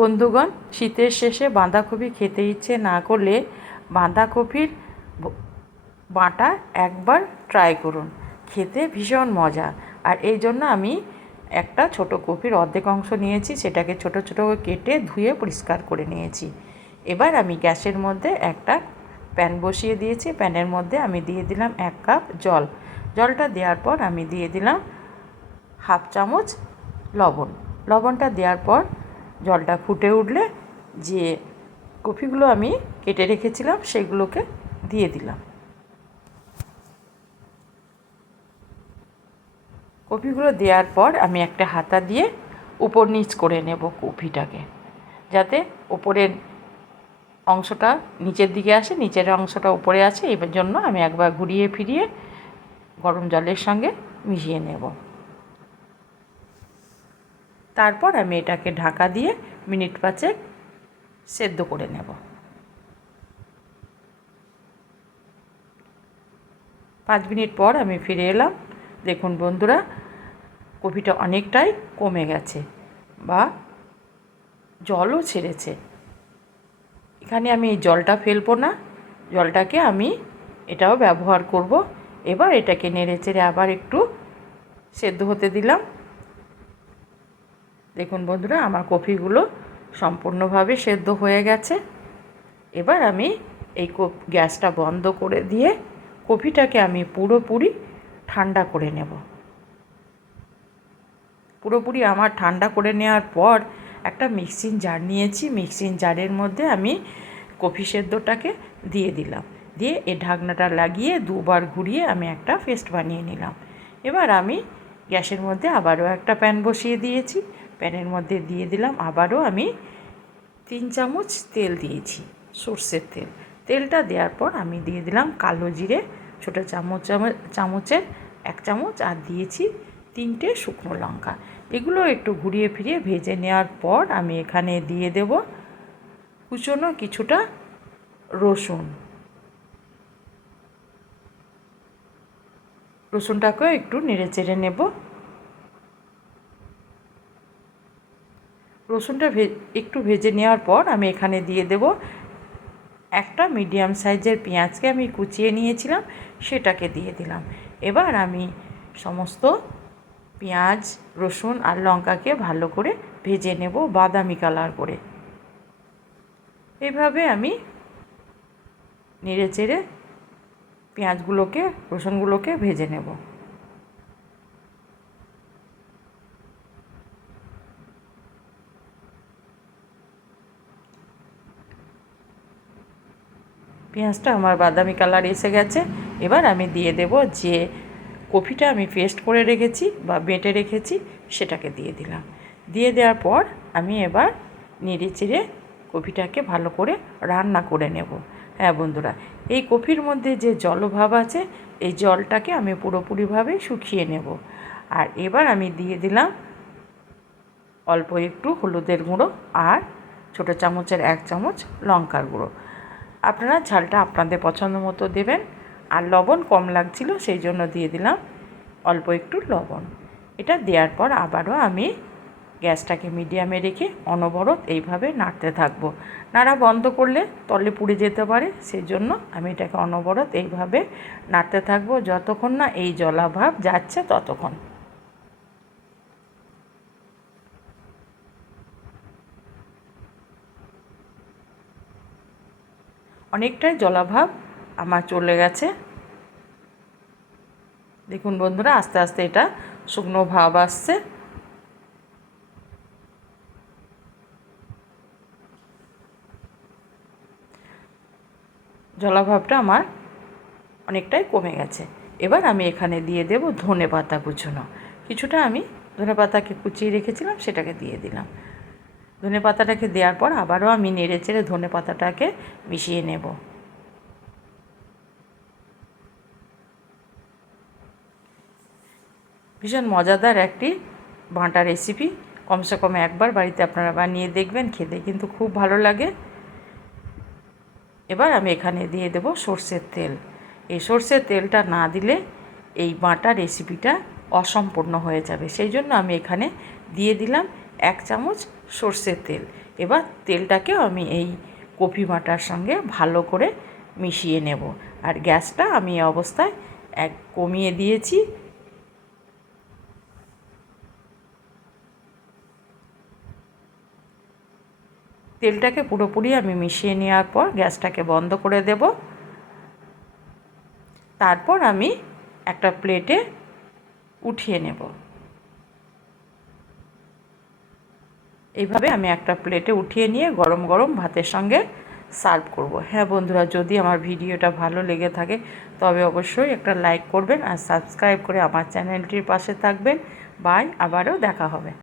বন্ধুগণ, শীতের শেষে বাঁধাকপি খেতে ইচ্ছে না করলে বাঁধাকপির বাটা একবার ট্রাই করুন। খেতে ভীষণ মজা। আর এই জন্য আমি একটা ছোট কপির অর্ধেক অংশ নিয়েছি, সেটাকে ছোট ছোট কেটে ধুয়ে পরিষ্কার করে নিয়েছি। এবার আমি গ্যাসের মধ্যে একটা প্যান বসিয়ে দিয়েছি। প্যানের মধ্যে আমি দিয়ে দিলাম এক কাপ জল। জলটা দেওয়ার পর আমি দিয়ে দিলাম হাফ চামচ লবণ। লবণটা দেওয়ার পর জলটা ফুটে উঠলে যে কপিগুলো আমি কেটে রেখেছিলাম, সেগুলোকে দিয়ে দিলাম। কপিগুলো দেওয়ার পর আমি একটা হাতা দিয়ে উপর নিচ করে নেব কপিটাকে যাতে ওপরের অংশটা নিচের দিকে আসে, নিচের অংশটা উপরে আছে এবার জন্য আমি একবার ঘুরিয়ে ফিরিয়ে গরম জলের সঙ্গে মিশিয়ে নেব। তারপর আমি এটাকে ঢাকা দিয়ে মিনিট পাঁচেক সেদ্ধ করে নেব। পাঁচ মিনিট পর আমি ফিরে এলাম। দেখুন বন্ধুরা কপিটা অনেকটাই কমে গেছে বা জলও ছেড়েছে। এখানে আমি এই জলটা ফেলব না, জলটাকে আমি এটাও ব্যবহার করব। এবার এটাকে নেড়ে চেড়ে আবার একটু সেদ্ধ হতে দিলাম। দেখুন বন্ধুরা, আমার কফিগুলো সম্পূর্ণভাবে সেদ্ধ হয়ে গেছে। এবার আমি এই গ্যাসটা বন্ধ করে দিয়ে কফিটাকে আমি পুরোপুরি ঠান্ডা করে নেব। পুরোপুরি আমার ঠান্ডা করে নেওয়ার পর একটা মিক্সিং জার নিয়েছি। মিক্সিং জারের মধ্যে আমি কফি সেদ্ধটাকে দিয়ে দিলাম। দিয়ে এই ঢাকনাটা লাগিয়ে দুবার ঘুরিয়ে আমি একটা পেস্ট বানিয়ে নিলাম। এবার আমি গ্যাসের মধ্যে আবারও একটা প্যান বসিয়ে দিয়েছি। প্যানের মধ্যে দিয়ে দিলাম, আবারও আমি তিন চামচ তেল দিয়েছি, সর্ষের তেল। তেলটা দেওয়ার পর আমি দিয়ে দিলাম কালো জিরে, ছোটো চামচ চামচ- চামচের এক চামচ, আর দিয়েছি তিনটে শুকনো লঙ্কা। এগুলো একটু ঘুরিয়ে ফিরিয়ে ভেজে নেওয়ার পর আমি এখানে দিয়ে দেব কুচনো কিছুটা রসুন। রসুনটাকেও একটু নেড়ে চেড়ে নেব। রসুনটা ভে, একটু ভেজে নেওয়ার পর আমি এখানে দিয়ে দেব একটা মিডিয়াম সাইজের পেঁয়াজকে আমি কুচিয়ে নিয়েছিলাম, সেটাকে দিয়ে দিলাম। এবার আমি সমস্ত পেঁয়াজ, রসুন আর লঙ্কাকে ভালো করে ভেজে নেব বাদামি কালার করে। এইভাবে আমি নেড়ে চেড়ে পেঁয়াজগুলোকে, রসুনগুলোকে ভেজে নেব। পেঁয়াজটা আমার বাদামি কালার এসে গেছে। এবার আমি দিয়ে দেব যে কফিটা আমি পেস্ট করে রেখেছি বা বেটে রেখেছি, সেটাকে দিয়ে দিলাম। দিয়ে দেওয়ার পর আমি এবার নেড়ে চেড়ে কফিটাকে ভালো করে রান্না করে নেব। হ্যাঁ বন্ধুরা, এই কফির মধ্যে যে জলভাব আছে, এই জলটাকে আমি পুরোপুরিভাবে শুকিয়ে নেব। আর এবার আমি দিয়ে দিলাম অল্প একটু হলুদের গুঁড়ো আর ছোটো চামচের এক চামচ লঙ্কার গুঁড়ো। আপনারা ঝালটা আপনাদের পছন্দ মতো দেবেন। আর লবণ কম লাগছিল, সেই জন্য দিয়ে দিলাম অল্প একটু লবণ। এটা দেওয়ার পর আবারও আমি গ্যাসটাকে মিডিয়ামে রেখে অনবরত এইভাবে নাড়তে থাকব। নাড়া বন্ধ করলে তলে পুড়ে যেতে পারে, সেই জন্য আমি এটাকে অনবরত এইভাবে নাড়তে থাকব। যতক্ষণ না এই জলাভাব যাচ্ছে ততক্ষণ। অনেকটাই জলাভাব আমার চলে গেছে। দেখুন বন্ধুরা, আস্তে আস্তে এটা শুকনো ভাব আসছে। জলাভাবটা আমার অনেকটাই কমে গেছে। এবার আমি এখানে দিয়ে দেব ধনে পাতা কুচোনো। কিছুটা আমি ধনে পাতাকে কুচিয়ে রেখেছিলাম, সেটাকে দিয়ে দিলাম। ধনে পাতাটাকে দেওয়ার পর আবারও আমি নেড়ে চেড়ে ধনে পাতাটাকে মিশিয়ে নেব। ভীষণ মজাদার একটি বাঁটা রেসিপি কমসে কম একবার বাড়িতে আপনারা বানিয়ে দেখবেন, খেতে কিন্তু খুব ভালো লাগে। এবার আমি এখানে দিয়ে দেব সর্ষের তেল। এই সর্ষের তেলটা না দিলে এই বাঁটা রেসিপিটা অসম্পূর্ণ হয়ে যাবে। সেই জন্য আমি এখানে দিয়ে দিলাম এক চামচ সর্ষের তেল। এবার তেলটাকেও আমি এই কপি বাটার সঙ্গে ভালো করে মিশিয়ে নেব। আর গ্যাসটা আমি অবস্থায় এক কমিয়ে দিয়েছি। তেলটাকে পুরোপুরি আমি মিশিয়ে নেওয়ার পর গ্যাসটাকে বন্ধ করে দেব। তারপর আমি একটা প্লেটে উঠিয়ে নেব। এইভাবে আমি একটা প্লেটে উঠিয়ে নিয়ে গরম গরম ভাতের সঙ্গে সার্ভ করব। হ্যাঁ বন্ধুরা, যদি আমার ভিডিওটা ভালো লেগে থাকে, তবে অবশ্যই একটা লাইক করবেন আর সাবস্ক্রাইব করে আমার চ্যানেলটির পাশে থাকবেন। বাই আবারও দেখা হবে।